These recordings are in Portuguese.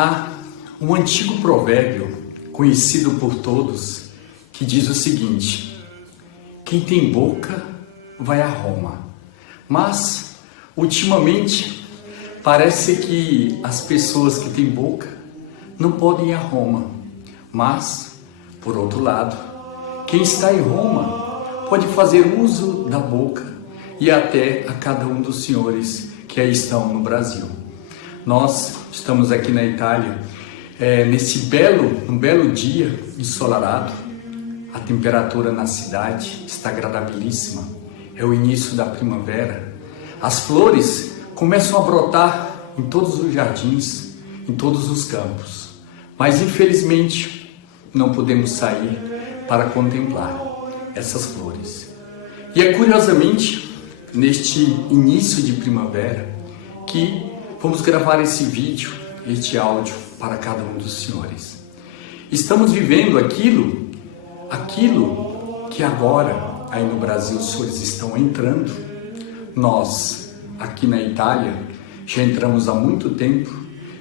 Há um antigo provérbio, conhecido por todos, que diz o seguinte: quem tem boca vai a Roma. Mas, ultimamente, parece que as pessoas que têm boca não podem ir a Roma. Mas, por outro lado, quem está em Roma pode fazer uso da boca e até a cada um dos senhores que aí estão no Brasil. Nós estamos aqui na Itália, nesse belo dia ensolarado. A temperatura na cidade está agradabilíssima. É o início da primavera. As flores começam a brotar em todos os jardins, em todos os campos. Mas infelizmente não podemos sair para contemplar essas flores. E é curiosamente neste início de primavera que vamos gravar esse vídeo, este áudio para cada um dos senhores. Estamos vivendo aquilo que agora aí no Brasil os senhores estão entrando. Nós aqui na Itália já entramos há muito tempo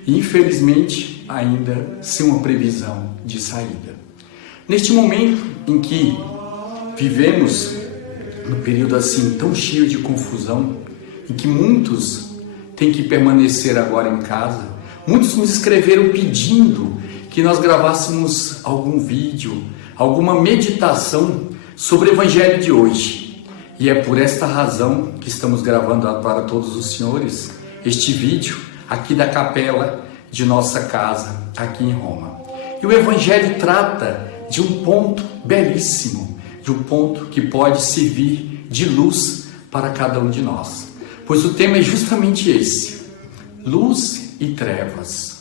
e infelizmente ainda sem uma previsão de saída. Neste momento em que vivemos num período assim tão cheio de confusão, em que muitos têm que permanecer agora em casa, muitos nos escreveram pedindo que nós gravássemos algum vídeo, alguma meditação sobre o Evangelho de hoje. E é por esta razão que estamos gravando para todos os senhores este vídeo aqui da capela de nossa casa, aqui em Roma. E o Evangelho trata de um ponto belíssimo, de um ponto que pode servir de luz para cada um de nós. Pois o tema é justamente esse: luz e trevas,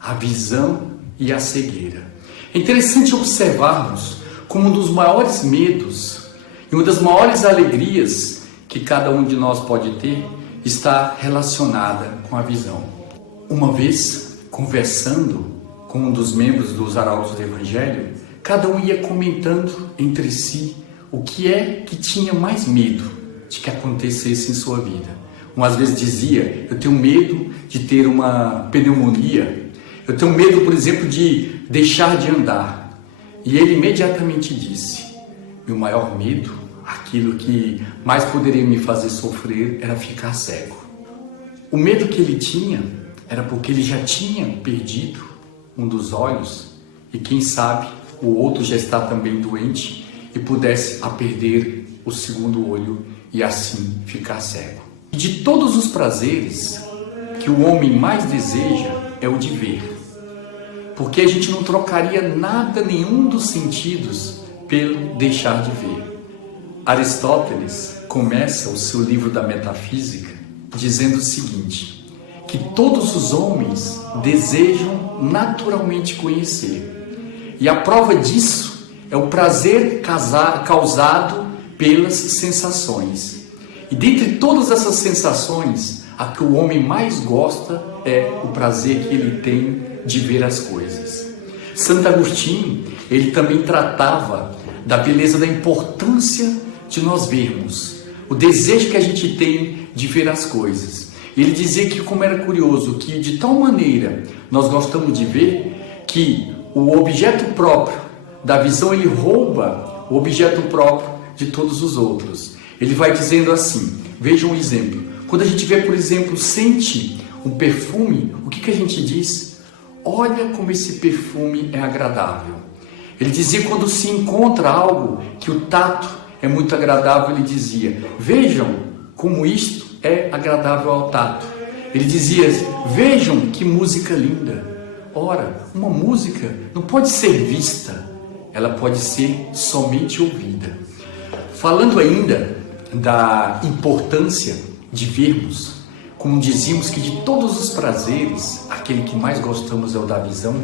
a visão e a cegueira. É interessante observarmos como um dos maiores medos e uma das maiores alegrias que cada um de nós pode ter está relacionada com a visão. Uma vez, conversando com um dos membros dos Arautos do Evangelho, cada um ia comentando entre si o que é que tinha mais medo de que acontecesse em sua vida. Umas vezes dizia: eu tenho medo de ter uma pneumonia, eu tenho medo, por exemplo, de deixar de andar. E ele imediatamente disse: meu maior medo, aquilo que mais poderia me fazer sofrer, era ficar cego. O medo que ele tinha era porque ele já tinha perdido um dos olhos e quem sabe o outro já está também doente e pudesse a perder o segundo olho e assim ficar cego. De todos os prazeres que o homem mais deseja é o de ver, porque a gente não trocaria nada, nenhum dos sentidos, pelo deixar de ver. Aristóteles começa o seu livro da Metafísica dizendo o seguinte: que todos os homens desejam naturalmente conhecer, e a prova disso é o prazer causado pelas sensações. E dentre todas essas sensações, a que o homem mais gosta é o prazer que ele tem de ver as coisas. Santo Agostinho, ele também tratava da beleza, da importância de nós vermos, o desejo que a gente tem de ver as coisas. Ele dizia que, como era curioso, que de tal maneira nós gostamos de ver, que o objeto próprio da visão, ele rouba o objeto próprio de todos os outros. Ele vai dizendo assim, veja um exemplo. Quando a gente vê, por exemplo, sente um perfume, o que a gente diz? Olha como esse perfume é agradável. Ele dizia, quando se encontra algo que o tato é muito agradável, ele dizia: vejam como isto é agradável ao tato. Ele dizia: vejam que música linda. Ora, uma música não pode ser vista, ela pode ser somente ouvida. Falando ainda da importância de vermos, como dizíamos que de todos os prazeres, aquele que mais gostamos é o da visão,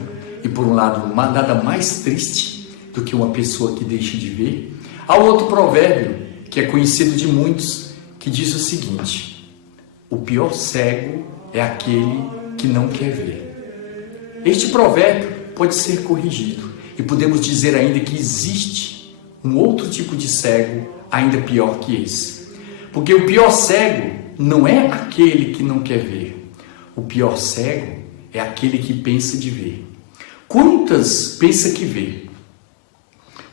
e por um lado, nada mais triste do que uma pessoa que deixa de ver. Há outro provérbio que é conhecido de muitos, que diz o seguinte: o pior cego é aquele que não quer ver. Este provérbio pode ser corrigido e podemos dizer ainda que existe um outro tipo de cego ainda pior que esse. Porque o pior cego não é aquele que não quer ver. O pior cego é aquele que pensa de ver. Quantas pensa que vê?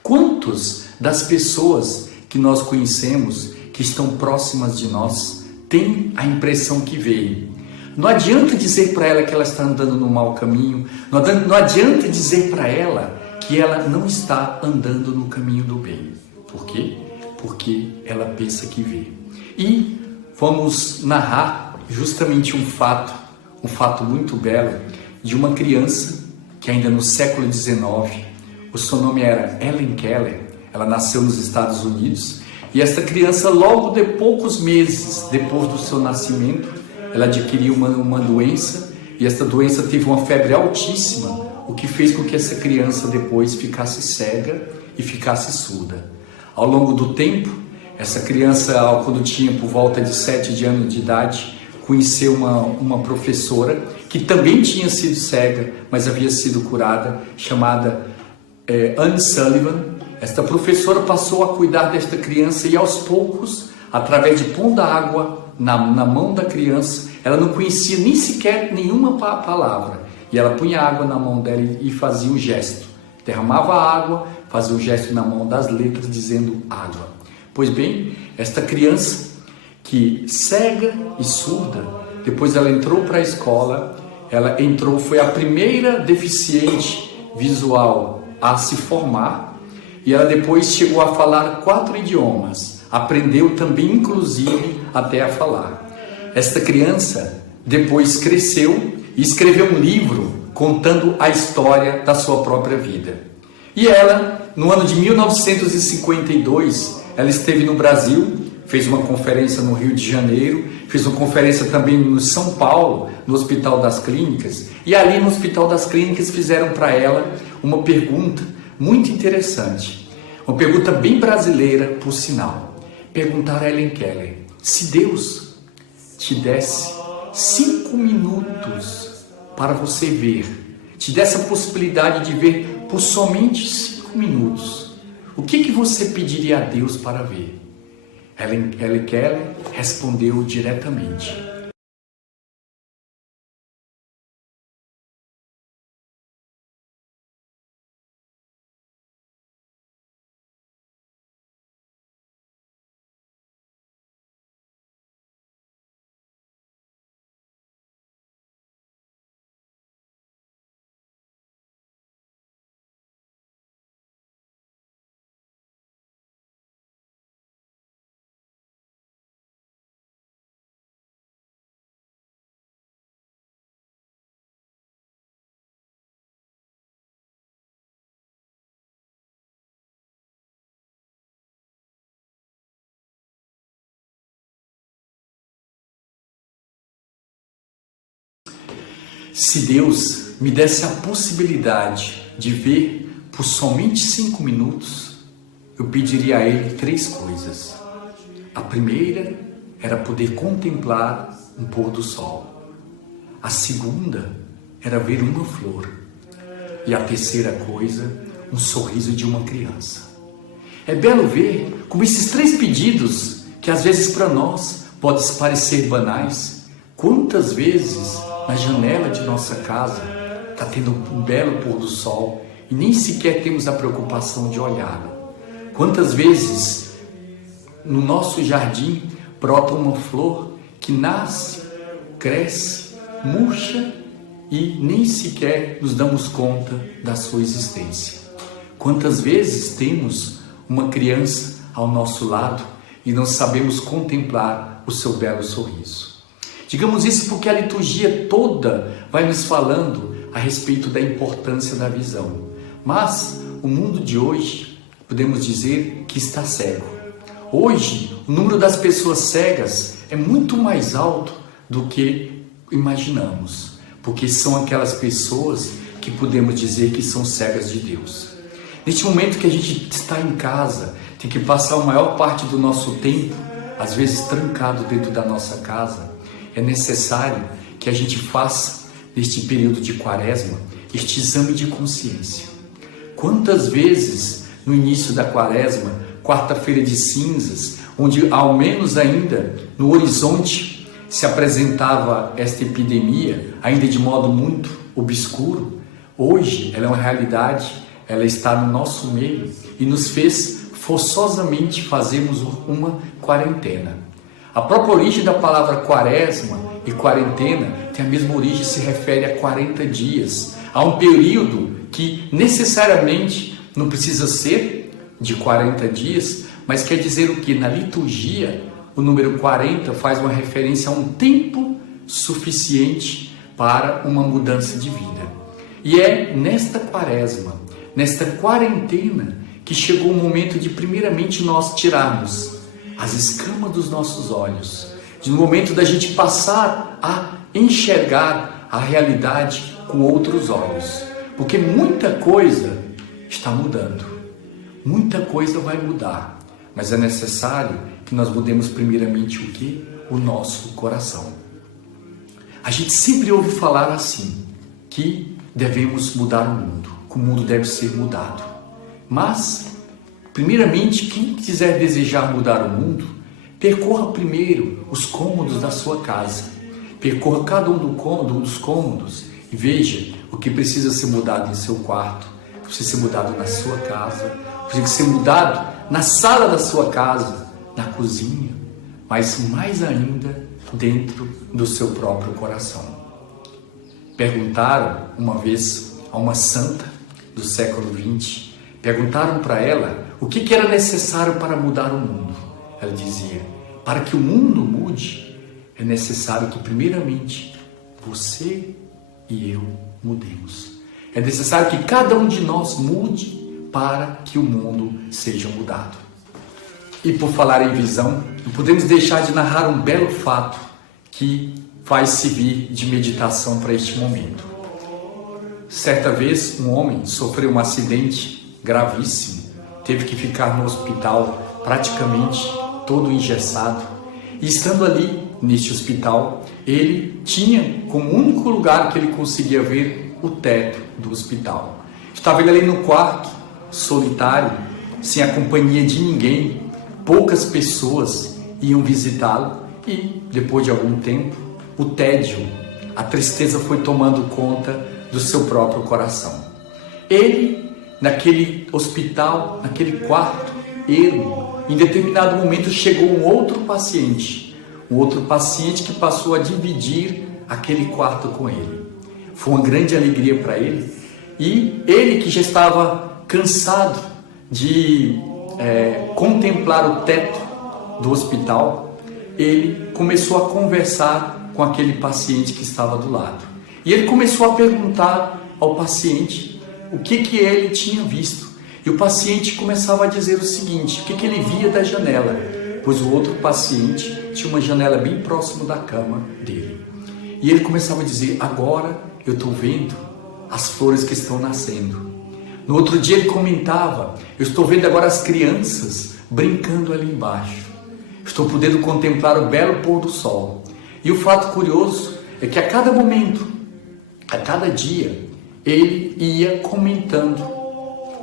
Quantos das pessoas que nós conhecemos, que estão próximas de nós, têm a impressão que veem? Não adianta dizer para ela que ela está andando no mau caminho, não adianta dizer para ela que ela não está andando no caminho do bem. Por quê? Porque ela pensa que vê. E vamos narrar justamente um fato muito belo, de uma criança que ainda no século XIX, o seu nome era Helen Keller, ela nasceu nos Estados Unidos, e esta criança, logo de poucos meses depois do seu nascimento, ela adquiriu uma doença, e esta doença teve uma febre altíssima, o que fez com que essa criança depois ficasse cega e ficasse surda. Ao longo do tempo, essa criança, quando tinha por volta de 7 anos de idade, conheceu uma professora que também tinha sido cega, mas havia sido curada, chamada Anne Sullivan. Esta professora passou a cuidar desta criança e aos poucos, através de pondo água na mão da criança, ela não conhecia nem sequer nenhuma palavra, e ela punha água na mão dela e fazia um gesto, derramava água, fazia um gesto na mão das letras dizendo água. Pois bem, esta criança, que cega e surda, depois ela entrou para a escola, foi a primeira deficiente visual a se formar, e ela depois chegou a falar 4 idiomas, aprendeu também inclusive até a falar. Esta criança depois cresceu e escreveu um livro contando a história da sua própria vida. E ela, no ano de 1952, ela esteve no Brasil, fez uma conferência no Rio de Janeiro, fez uma conferência também no São Paulo, no Hospital das Clínicas, e ali no Hospital das Clínicas fizeram para ela uma pergunta muito interessante, uma pergunta bem brasileira, por sinal. Perguntaram a Helen Keller: se Deus te desse 5 minutos para você ver, te desse a possibilidade de ver por somente 5 minutos, o que você pediria a Deus para ver? Helen Keller respondeu diretamente: se Deus me desse a possibilidade de ver por somente 5 minutos, eu pediria a Ele 3 coisas. A primeira era poder contemplar um pôr do sol. A segunda era ver uma flor. E a terceira coisa, um sorriso de uma criança. É belo ver como esses 3 pedidos, que às vezes para nós podem parecer banais, quantas vezes na janela de nossa casa está tendo um belo pôr do sol e nem sequer temos a preocupação de olhá-lo. Quantas vezes no nosso jardim brota uma flor que nasce, cresce, murcha e nem sequer nos damos conta da sua existência. Quantas vezes temos uma criança ao nosso lado e não sabemos contemplar o seu belo sorriso. Digamos isso porque a liturgia toda vai nos falando a respeito da importância da visão. Mas o mundo de hoje, podemos dizer que está cego. Hoje, o número das pessoas cegas é muito mais alto do que imaginamos, porque são aquelas pessoas que podemos dizer que são cegas de Deus. Neste momento que a gente está em casa, tem que passar a maior parte do nosso tempo, às vezes trancado dentro da nossa casa, é necessário que a gente faça, neste período de quaresma, este exame de consciência. Quantas vezes, no início da quaresma, quarta-feira de cinzas, onde ao menos ainda no horizonte se apresentava esta epidemia ainda de modo muito obscuro, hoje ela é uma realidade, ela está no nosso meio e nos fez forçosamente fazermos uma quarentena. A própria origem da palavra quaresma e quarentena tem a mesma origem, se refere a 40 dias, a um período que necessariamente não precisa ser de 40 dias, mas quer dizer o que? Na liturgia, o número 40 faz uma referência a um tempo suficiente para uma mudança de vida. E é nesta quaresma, nesta quarentena, que chegou o momento de primeiramente nós tirarmos as escamas dos nossos olhos, de no momento da gente passar a enxergar a realidade com outros olhos, porque muita coisa está mudando, muita coisa vai mudar, mas é necessário que nós mudemos primeiramente o que? O nosso coração. A gente sempre ouve falar assim, que devemos mudar o mundo, que o mundo deve ser mudado. Mas, primeiramente, quem quiser desejar mudar o mundo, percorra primeiro os cômodos da sua casa. Percorra cada um dos cômodos e veja o que precisa ser mudado em seu quarto, precisa ser mudado na sua casa, precisa ser mudado na sala da sua casa, na cozinha, mas mais ainda dentro do seu próprio coração. Perguntaram uma vez a uma santa do século XX, perguntaram para ela o que era necessário para mudar o mundo. Ela dizia, para que o mundo mude, é necessário que primeiramente você e eu mudemos. É necessário que cada um de nós mude para que o mundo seja mudado. E por falar em visão, não podemos deixar de narrar um belo fato que faz servir de meditação para este momento. Certa vez, um homem sofreu um acidente gravíssimo, teve que ficar no hospital praticamente todo engessado. E estando ali, neste hospital, ele tinha como único lugar que ele conseguia ver o teto do hospital. Estava ele ali no quarto, solitário, sem a companhia de ninguém. Poucas pessoas iam visitá-lo e, depois de algum tempo, o tédio, a tristeza foi tomando conta do seu próprio coração. Ele, naquele hospital, naquele quarto ermo, em determinado momento chegou um outro paciente que passou a dividir aquele quarto com ele. Foi uma grande alegria para ele, e ele, que já estava cansado de contemplar o teto do hospital, ele começou a conversar com aquele paciente que estava do lado. E ele começou a perguntar ao paciente o que ele tinha visto. E o paciente começava a dizer o seguinte, o que ele via da janela, pois o outro paciente tinha uma janela bem próximo da cama dele. E ele começava a dizer, agora eu estou vendo as flores que estão nascendo. No outro dia ele comentava, eu estou vendo agora as crianças brincando ali embaixo. Estou podendo contemplar o belo pôr do sol. E o fato curioso é que a cada momento, a cada dia, ele ia comentando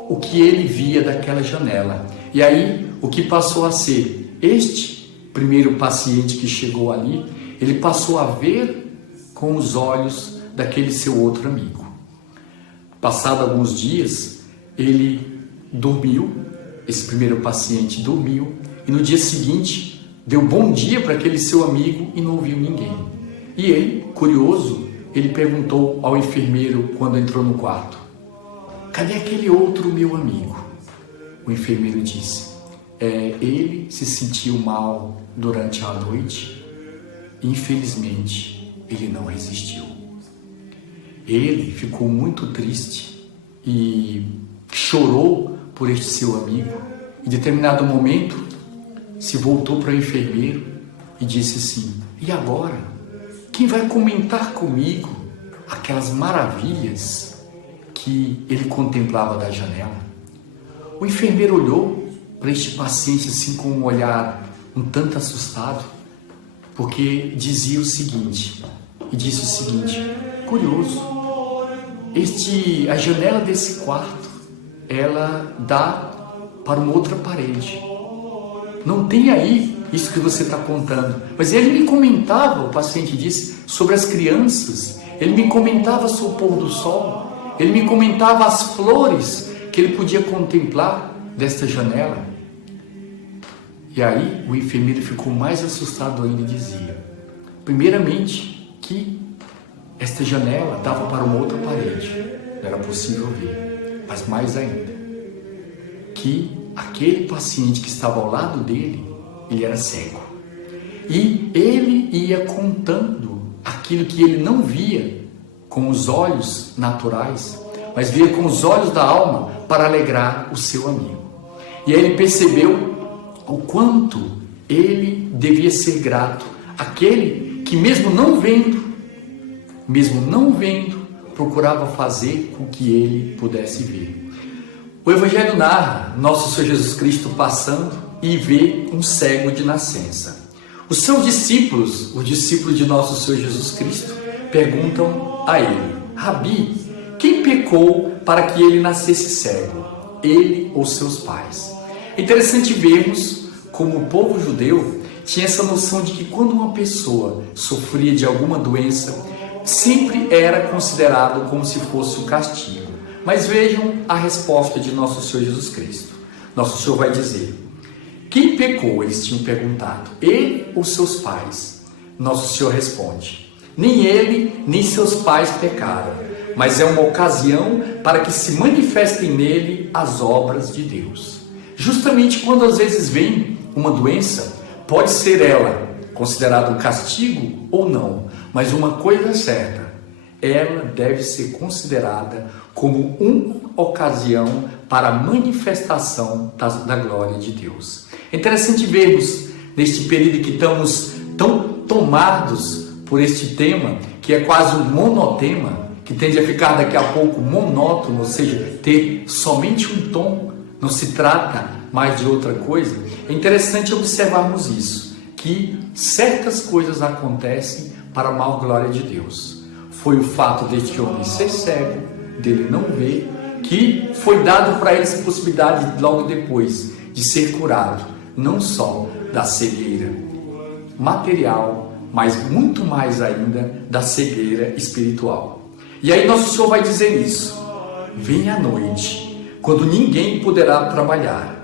o que ele via daquela janela. E aí, o que passou a ser este primeiro paciente que chegou ali, ele passou a ver com os olhos daquele seu outro amigo. Passado alguns dias, ele dormiu, esse primeiro paciente dormiu, e no dia seguinte deu bom dia para aquele seu amigo e não viu ninguém. E ele, curioso, ele perguntou ao enfermeiro quando entrou no quarto, cadê aquele outro meu amigo? O enfermeiro disse, ele se sentiu mal durante a noite e infelizmente ele não resistiu. Ele ficou muito triste e chorou por este seu amigo. Em determinado momento, se voltou para o enfermeiro e disse assim, e agora? Quem vai comentar comigo aquelas maravilhas que ele contemplava da janela? O enfermeiro olhou para este paciente assim com um olhar um tanto assustado, porque dizia o seguinte, curioso, a janela desse quarto, ela dá para uma outra parede. Não tem aí isso que você está contando. Mas ele me comentava, o paciente disse, sobre as crianças. Ele me comentava sobre o pôr do sol. Ele me comentava as flores que ele podia contemplar desta janela. E aí o enfermeiro ficou mais assustado ainda e dizia, primeiramente, que esta janela dava para uma outra parede, não era possível ver, mas mais ainda, que aquele paciente que estava ao lado dele, ele era cego. E ele ia contando aquilo que ele não via com os olhos naturais, mas via com os olhos da alma para alegrar o seu amigo. E aí ele percebeu o quanto ele devia ser grato àquele que mesmo não vendo, procurava fazer com que ele pudesse ver. O Evangelho narra nosso Senhor Jesus Cristo passando e vê um cego de nascença. Os seus discípulos, os discípulos de nosso Senhor Jesus Cristo, perguntam a ele, Rabi, quem pecou para que ele nascesse cego? Ele ou seus pais? É interessante vermos como o povo judeu tinha essa noção de que quando uma pessoa sofria de alguma doença, sempre era considerado como se fosse um castigo. Mas vejam a resposta de nosso Senhor Jesus Cristo. Nosso Senhor vai dizer, quem pecou? Eles tinham perguntado, ele ou seus pais? Nosso Senhor responde, nem ele, nem seus pais pecaram, mas é uma ocasião para que se manifestem nele as obras de Deus. Justamente quando às vezes vem uma doença, pode ser ela considerada um castigo ou não, mas uma coisa é certa, ela deve ser considerada como uma ocasião para a manifestação da glória de Deus. É interessante vermos neste período que estamos tão tomados por este tema, que é quase um monotema, que tende a ficar daqui a pouco monótono, ou seja, ter somente um tom, não se trata mais de outra coisa. É interessante observarmos isso, que certas coisas acontecem para a maior glória de Deus. Foi o fato deste homem ser cego, dele não ver, que foi dado para ele essa possibilidade logo depois de ser curado, não só da cegueira material, mas muito mais ainda da cegueira espiritual. E aí nosso Senhor vai dizer isso, vem a noite, quando ninguém poderá trabalhar.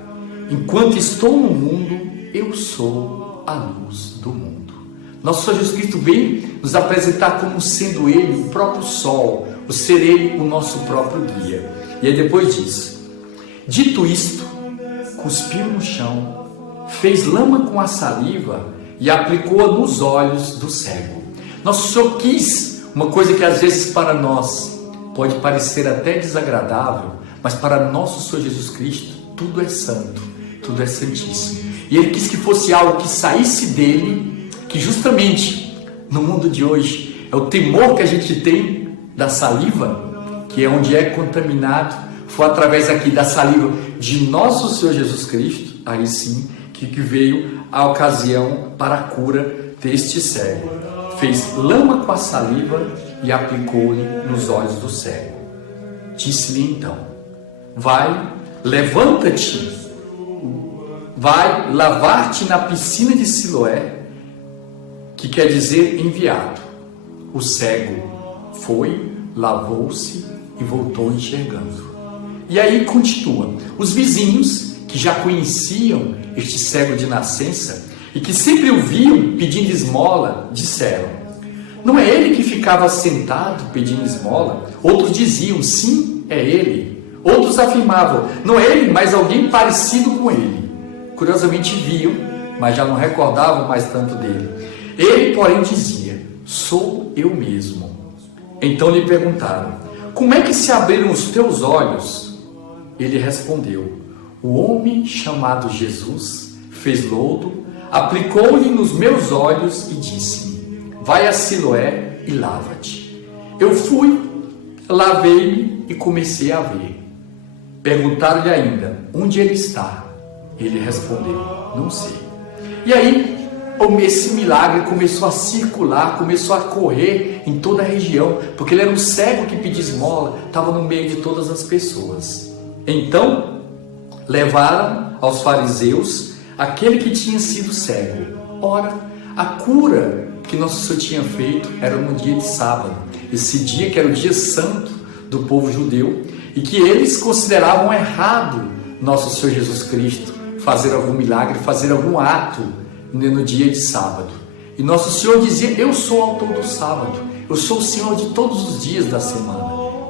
Enquanto estou no mundo, eu sou a luz do mundo. Nosso Senhor Jesus Cristo vem nos apresentar como sendo Ele o próprio sol, o ser Ele o nosso próprio guia. E aí depois diz, dito isto, cuspiu no chão, fez lama com a saliva e aplicou-a nos olhos do cego. Nosso Senhor quis uma coisa que às vezes para nós pode parecer até desagradável, mas para nosso Senhor Jesus Cristo tudo é santo, tudo é santíssimo. E Ele quis que fosse algo que saísse dele, que justamente no mundo de hoje é o temor que a gente tem da saliva, que é onde é contaminado, foi através aqui da saliva de nosso Senhor Jesus Cristo, aí sim, que veio a ocasião para a cura deste cego. Fez lama com a saliva e aplicou-lhe nos olhos do cego. Disse-lhe então, vai, levanta-te, vai lavar-te na piscina de Siloé, que quer dizer enviado. O cego foi, lavou-se e voltou enxergando. E aí continua. Os vizinhos, que já conheciam este cego de nascença e que sempre o viam pedindo esmola, disseram, não é ele que ficava sentado pedindo esmola? Outros diziam, sim, é ele. Outros afirmavam, não é ele, mas alguém parecido com ele. Curiosamente viam, mas já não recordavam mais tanto dele. Ele, porém, dizia, sou eu mesmo. Então lhe perguntaram, como é que se abriram os teus olhos? Ele respondeu, o homem chamado Jesus fez lodo, aplicou-lhe nos meus olhos e disse-me, vai a Siloé e lava-te. Eu fui, lavei-me e comecei a ver. Perguntaram-lhe ainda, onde ele está? Ele respondeu, não sei. E aí, esse milagre começou a circular, começou a correr em toda a região, porque ele era um cego que pedia esmola, estava no meio de todas as pessoas. Então, levaram aos fariseus aquele que tinha sido cego. Ora, a cura que Nosso Senhor tinha feito era no dia de sábado, esse dia que era o dia santo do povo judeu, e que eles consideravam errado Nosso Senhor Jesus Cristo fazer algum milagre, fazer algum ato no dia de sábado. E Nosso Senhor dizia: eu sou o autor do sábado, eu sou o Senhor de todos os dias da semana,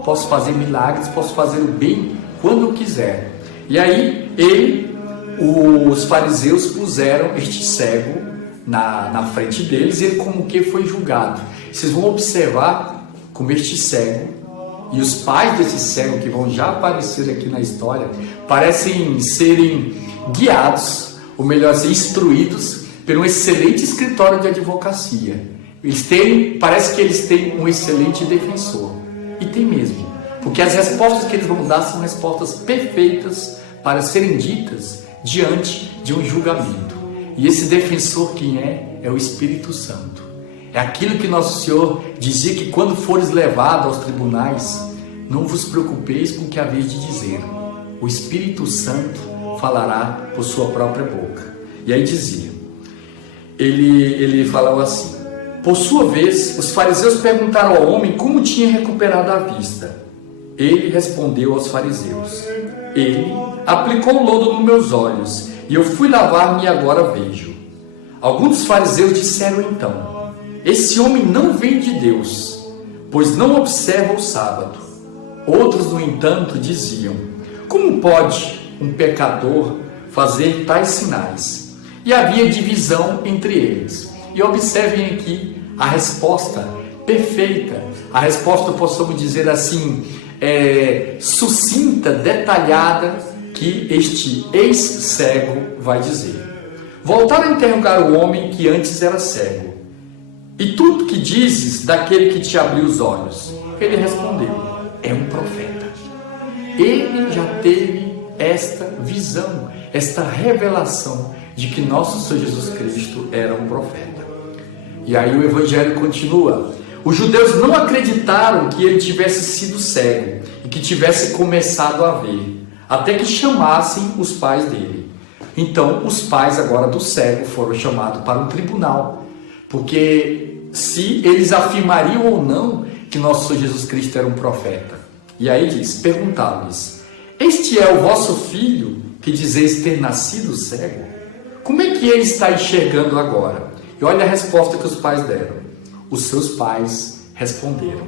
posso fazer milagres, posso fazer o bem quando eu quiser. E aí os fariseus puseram este cego na frente deles, e ele como que foi julgado. Vocês vão observar como este cego e os pais desse cego, que vão já aparecer aqui na história, parecem serem guiados, ou melhor, ser instruídos por um excelente escritório de advocacia. Parece que eles têm um excelente defensor, e tem mesmo, porque as respostas que eles vão dar são respostas perfeitas para serem ditas diante de um julgamento. E esse defensor quem é? É o Espírito Santo. É aquilo que Nosso Senhor dizia, que quando fores levado aos tribunais, não vos preocupeis com o que haveis de dizer. O Espírito Santo falará por sua própria boca. E aí dizia, ele falava assim: por sua vez, os fariseus perguntaram ao homem como tinha recuperado a vista. Ele respondeu aos fariseus: ele aplicou lodo nos meus olhos, e eu fui lavar-me e agora vejo. Alguns dos fariseus disseram então: esse homem não vem de Deus, pois não observa o sábado. Outros, no entanto, diziam: como pode um pecador fazer tais sinais? E havia divisão entre eles. E observem aqui a resposta perfeita, a resposta, possamos dizer assim, sucinta, detalhada, que este ex-cego vai dizer. Voltaram a interrogar o homem que antes era cego: e tudo que dizes daquele que te abriu os olhos? Ele respondeu: é um profeta. Ele já teve esta visão, esta revelação de que nosso Senhor Jesus Cristo era um profeta. E aí o evangelho continua. Os judeus não acreditaram que ele tivesse sido cego e que tivesse começado a ver, até que chamassem os pais dele. Então os pais agora do cego foram chamados para um tribunal, porque se eles afirmariam ou não que nosso Senhor Jesus Cristo era um profeta. E aí perguntaram-lhes: este é o vosso filho que dizeis ter nascido cego? Como é que ele está enxergando agora? E olha a resposta que os pais deram. Os seus pais responderam: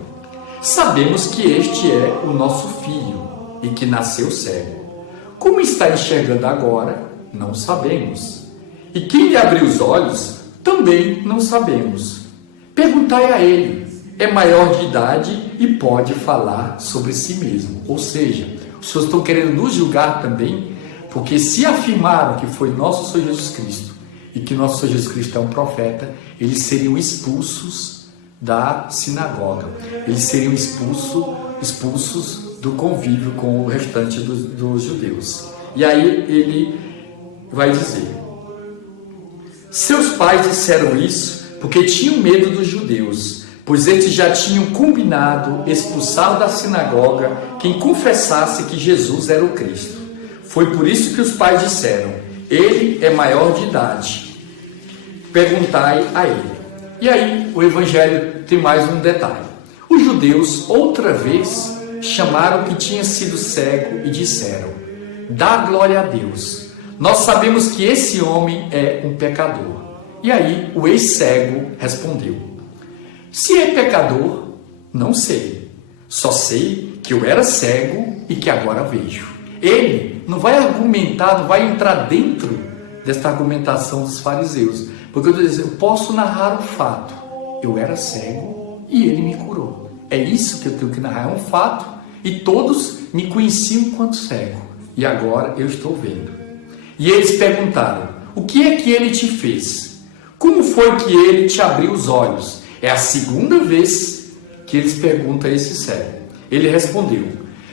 sabemos que este é o nosso filho e que nasceu cego. Como está enxergando agora, não sabemos. E quem lhe abriu os olhos, também não sabemos. Perguntai a ele: é maior de idade e pode falar sobre si mesmo. Ou seja, os senhores estão querendo nos julgar também, porque se afirmaram que foi nosso Senhor Jesus Cristo e que nosso Senhor Jesus Cristo é um profeta, eles seriam expulsos da sinagoga, eles seriam expulsos do convívio com o restante dos judeus. E aí ele vai dizer: seus pais disseram isso porque tinham medo dos judeus, pois eles já tinham combinado expulsar da sinagoga quem confessasse que Jesus era o Cristo. Foi por isso que os pais disseram: ele é maior de idade, perguntai a ele. E aí o evangelho tem mais um detalhe. Os judeus outra vez chamaram que tinha sido cego e disseram: dá glória a Deus, nós sabemos que esse homem é um pecador. E aí o ex-cego respondeu: se é pecador, não sei, só sei que eu era cego e que agora vejo. Ele não vai argumentar, não vai entrar dentro desta argumentação dos fariseus, porque eu posso narrar o fato: eu era cego e ele me curou. É isso que eu tenho que narrar, é um fato, e todos me conheciam enquanto cego, e agora eu estou vendo. E eles perguntaram: o que é que ele te fez? Como foi que ele te abriu os olhos? É a segunda vez que eles perguntam a esse cego. Ele respondeu: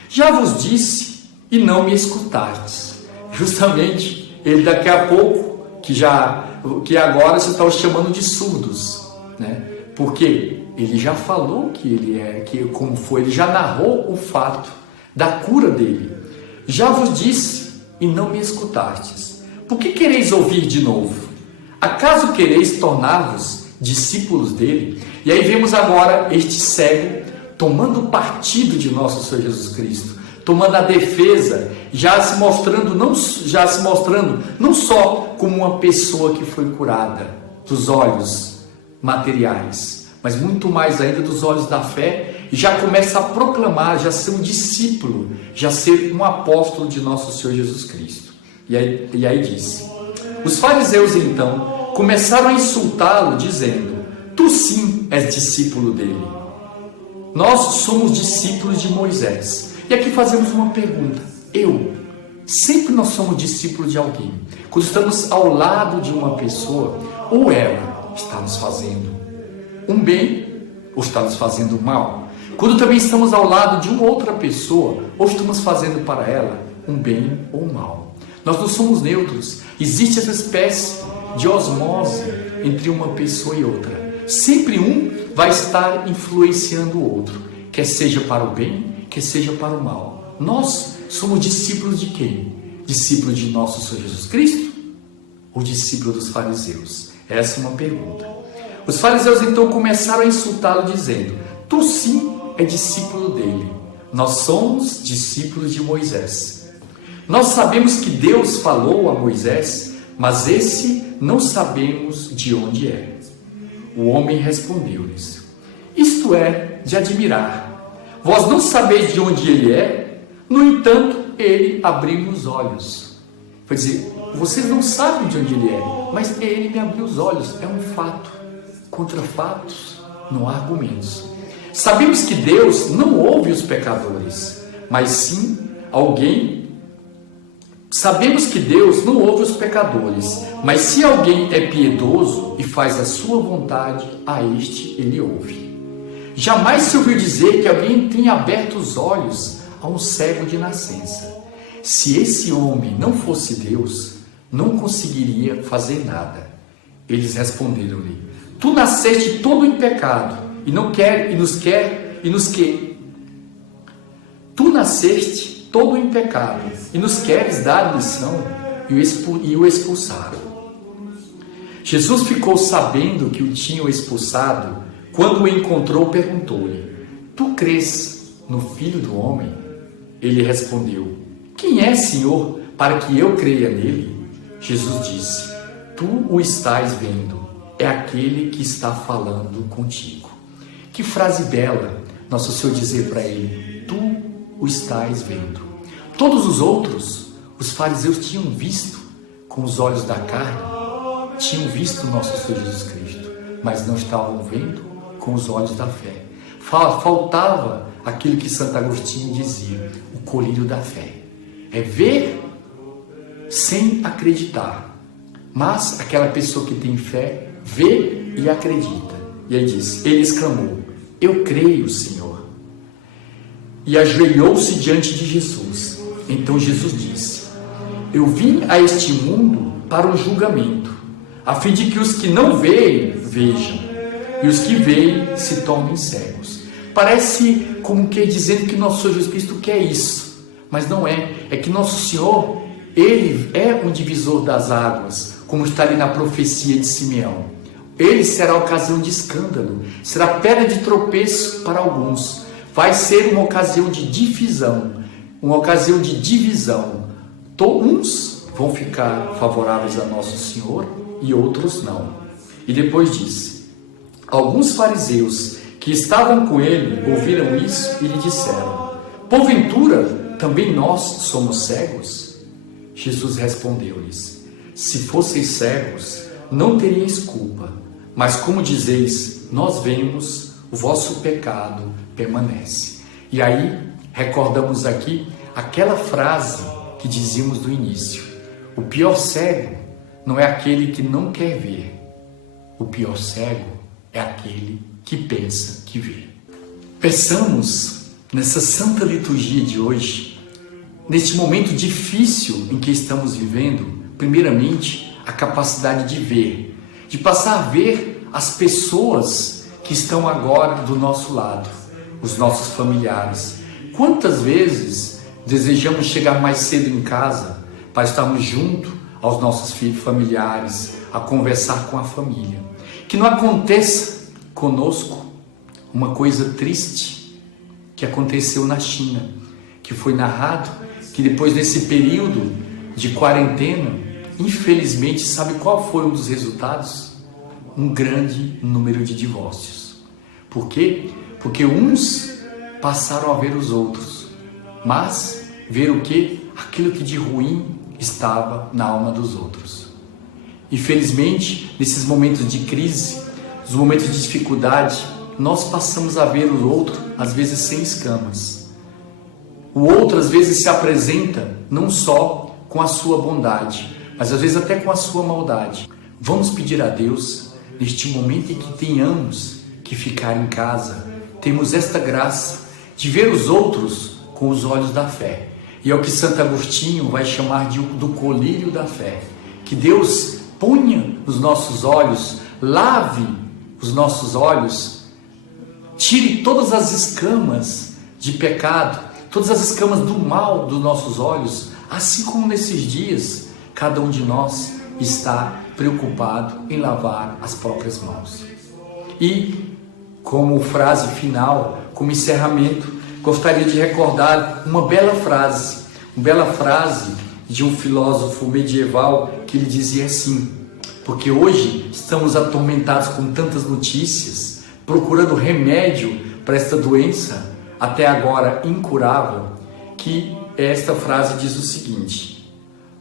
já vos disse e não me escutastes. Justamente, ele daqui a pouco, que agora se está chamando de surdos, né? Porque ele já falou que ele é, como foi, ele já narrou o fato da cura dele. Já vos disse e não me escutastes. Por que quereis ouvir de novo? Acaso quereis tornar-vos discípulos dele? E aí vemos agora este cego tomando partido de nosso Senhor Jesus Cristo, tomando a defesa, já se mostrando não só como uma pessoa que foi curada dos olhos materiais, mas muito mais ainda dos olhos da fé, e já começa a proclamar, já ser um discípulo, já ser um apóstolo de nosso Senhor Jesus Cristo. E aí diz: os fariseus então começaram a insultá-lo, dizendo: tu sim és discípulo dele. Nós somos discípulos de Moisés. E aqui fazemos uma pergunta. Sempre nós somos discípulos de alguém. Quando estamos ao lado de uma pessoa, ou ela está nos fazendo um bem, ou está nos fazendo um mal. Quando também estamos ao lado de uma outra pessoa, ou estamos fazendo para ela um bem ou um mal. Nós não somos neutros. Existe essa espécie de osmose entre uma pessoa e outra. Sempre um vai estar influenciando o outro, quer seja para o bem, quer seja para o mal. Nós somos discípulos de quem? Discípulos de nosso Senhor Jesus Cristo? Ou discípulos dos fariseus? Essa é uma pergunta. Os fariseus então começaram a insultá-lo, dizendo: tu sim é discípulo dele. Nós somos discípulos de Moisés. Nós sabemos que Deus falou a Moisés, mas esse não sabemos de onde é. O homem respondeu-lhes: isto é de admirar. Vós não sabeis de onde ele é, no entanto, ele abriu os olhos. Quer dizer, vocês não sabem de onde ele é, mas ele me abriu os olhos. É um fato. Contra fatos, não há argumentos. Sabemos que Deus não ouve os pecadores, mas sim alguém. Sabemos que Deus não ouve os pecadores, mas se alguém é piedoso e faz a sua vontade, a este ele ouve. Jamais se ouviu dizer que alguém tenha aberto os olhos a um cego de nascença. Se esse homem não fosse Deus, não conseguiria fazer nada. Eles responderam-lhe: tu nasceste todo em pecado Tu nasceste todo em pecado e nos queres dar lição. E o expulsaram. Jesus ficou sabendo que o tinham expulsado. Quando o encontrou, perguntou-lhe: tu crês no Filho do Homem? Ele respondeu: quem é, Senhor, para que eu creia nele? Jesus disse: tu o estás vendo, é aquele que está falando contigo. Que frase bela, nosso Senhor dizer para ele: tu o estás vendo. Todos os outros, os fariseus tinham visto com os olhos da carne, tinham visto nosso Senhor Jesus Cristo, mas não estavam vendo com os olhos da fé. Faltava aquilo que Santo Agostinho dizia: o colírio da fé. É ver sem acreditar. Mas aquela pessoa que tem fé, vê e acredita. E aí diz: ele exclamou: eu creio, Senhor. E ajoelhou-se diante de Jesus. Então Jesus disse: eu vim a este mundo para o julgamento, a fim de que os que não veem, vejam, e os que veem se tornem cegos. Parece como que dizendo que nosso Senhor Jesus Cristo quer isso, mas não é. É que nosso Senhor, ele é um divisor das águas, como está ali na profecia de Simeão. Ele será ocasião de escândalo, será pedra de tropeço para alguns. Vai ser uma ocasião de divisão, uma ocasião de divisão. Uns vão ficar favoráveis a nosso Senhor e outros não. E depois diz: alguns fariseus que estavam com ele ouviram isso e lhe disseram: porventura também nós somos cegos? Jesus respondeu-lhes: se fosseis cegos, não teríeis culpa, mas como dizeis, nós vemos, o vosso pecado permanece. E aí recordamos aqui aquela frase que dizíamos no início: o pior cego não é aquele que não quer ver, o pior cego é aquele que pensa que vê. Peçamos nessa santa liturgia de hoje, neste momento difícil em que estamos vivendo, primeiramente a capacidade de ver, de passar a ver as pessoas que estão agora do nosso lado, os nossos familiares. Quantas vezes desejamos chegar mais cedo em casa para estarmos junto aos nossos filhos, familiares, a conversar com a família. Que não aconteça conosco uma coisa triste que aconteceu na China, que foi narrado que depois desse período de quarentena, infelizmente, sabe qual foi um dos resultados? Um grande número de divórcios. Por quê? Porque uns passaram a ver os outros, mas ver o quê? Aquilo que de ruim estava na alma dos outros. Infelizmente, nesses momentos de crise, nos momentos de dificuldade, nós passamos a ver o outro, às vezes sem escamas. O outro, às vezes, se apresenta não só com a sua bondade, mas às vezes até com a sua maldade. Vamos pedir a Deus, neste momento em que tenhamos que ficar em casa, temos esta graça de ver os outros com os olhos da fé. E é o que Santo Agostinho vai chamar do colírio da fé. Que Deus ponha nos nossos olhos, lave os nossos olhos, tire todas as escamas de pecado, todas as escamas do mal dos nossos olhos, assim como nesses dias, cada um de nós está preocupado em lavar as próprias mãos. E, como frase final, como encerramento, gostaria de recordar uma bela frase de um filósofo medieval que ele dizia assim: porque hoje estamos atormentados com tantas notícias, procurando remédio para esta doença, até agora incurável, que esta frase diz o seguinte: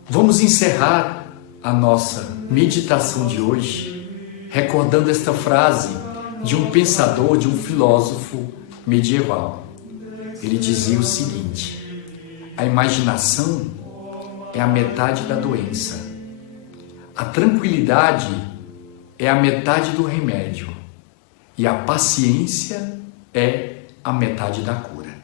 vamos encerrar a nossa meditação de hoje recordando esta frase de um pensador, de um filósofo medieval. Ele dizia o seguinte: a imaginação é a metade da doença, a tranquilidade é a metade do remédio e a paciência é a metade da cura.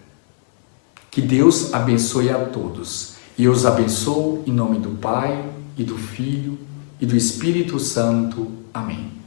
Que Deus abençoe a todos e eu os abençoo em nome do Pai e do Filho e do Espírito Santo. Amém.